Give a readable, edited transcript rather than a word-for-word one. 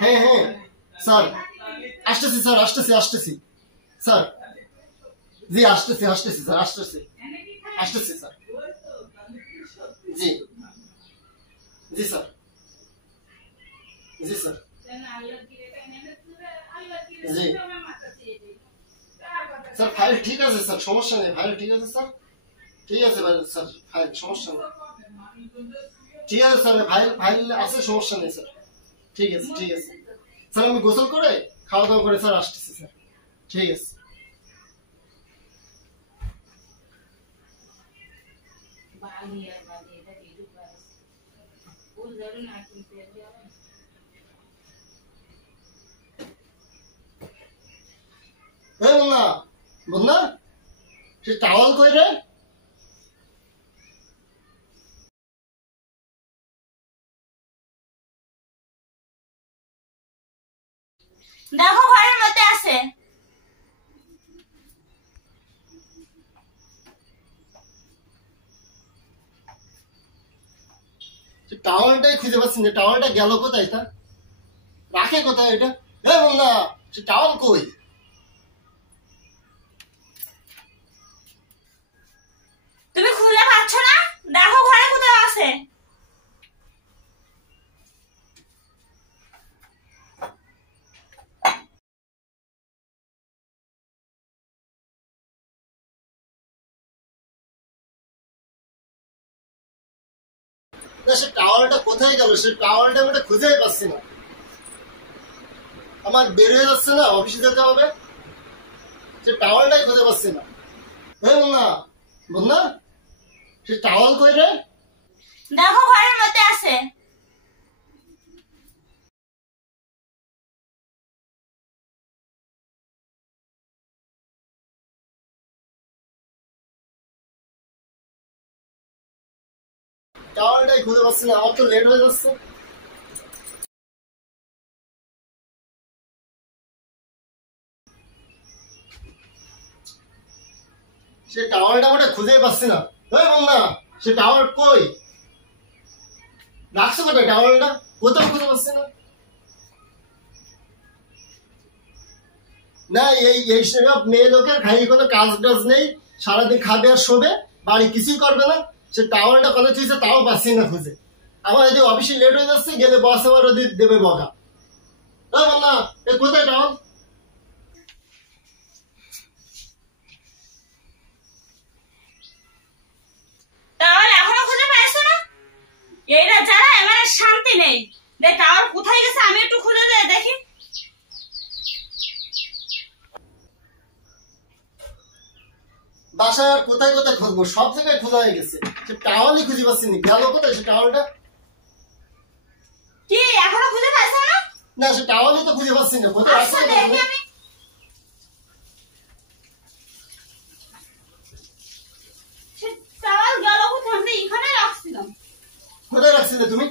হ্যাঁ হ্যাঁ স্যার আসতেছি স্যার আসতেছি স্যার জি আসতেছি স্যার আসতেছি স্যার জি জি স্যার জি স্যার জি স্যার ফাইল ঠিক আছে স্যার সমস্যা নেই ফাইল ঠিক আছে স্যার ঠিক আছে স্যার ফাইল সমস্যা নেই ঠিক আছে স্যার ফাইল আছে সমস্যা নেই স্যার ঠিক আছে স্যার আমি গোসল করে খাওয়া দাওয়া করে স্যার আসতেছি স্যার ঠিক আছে বন্যা বন্যা সে টাওয়াল কই রে দেখো ঘরের মধ্যে আছে টাওয়ালটাই খুঁজে পাচ্ছি না টাওয়ালটা গেল কোথায় তা রাখে কোথায় এটা বন্যা সে টাওয়াল কই তুমি খুঁজে পাচ্ছ না দেখো ঘরে কোথাও আছে না সে টাওয়ালটা কোথায় গেল সে টাওয়ালটা আমি খুঁজেই পাচ্ছি না আমার বের হয়ে যাচ্ছে না অফিসে যেতে হবে সে টাওয়ালটাই খুঁজে পাচ্ছি না বন্যা বন্যা সে টাওয়াল কই রে দেখো ঘরের মধ্যে আছে টাওয়ালটাই খুঁজে পাচ্ছি না আমার তো লেট হয়ে যাচ্ছে সে টাওয়ালটা আমরা খুঁজেই পাচ্ছি না বন্যা সে টাওয়াল কই রাখছো কোথায় টাওয়ালটা কোথাও খুঁজে পাচ্ছি না না এই সব মেয়ে লোকের খাই কোনো কাজ টাজ নেই সারাদিন খাবে আর শোবে বাড়ি কিছুই করবে না সে টাওয়ালটা কলেজ হয়েছে তাও পাচ্ছি না খুঁজে আমার যদি অফিসে লেট হয়ে যাচ্ছে গেলে বস আবার ওদের দেবে বকা বন্যা এ কোথায় টাওয়াল তাহলে এখনো খুঁজে পাইছো না এইটা যারা এমন শান্তি নেই দেখ টাওয়ার কোথায় গেছে আমি একটু খুঁজে দেখি বাসায় আর কোথায় কোথায় খুঁজবো সব জায়গায় খোঁজা হয়ে গেছে সে টাওয়ালই খুঁজে পাচ্ছি না গেল কোথায় সে টাওয়ালটা কি এখনো খুঁজে পাইছো না না সে টাওয়ালই তো খুঁজে পাচ্ছি না কোথায় আছে আচ্ছা দেখি আমি সে টাওয়ার গেল কোথায় আমি এখানে রাখছিলাম কোথায় রাখছিলে তুমি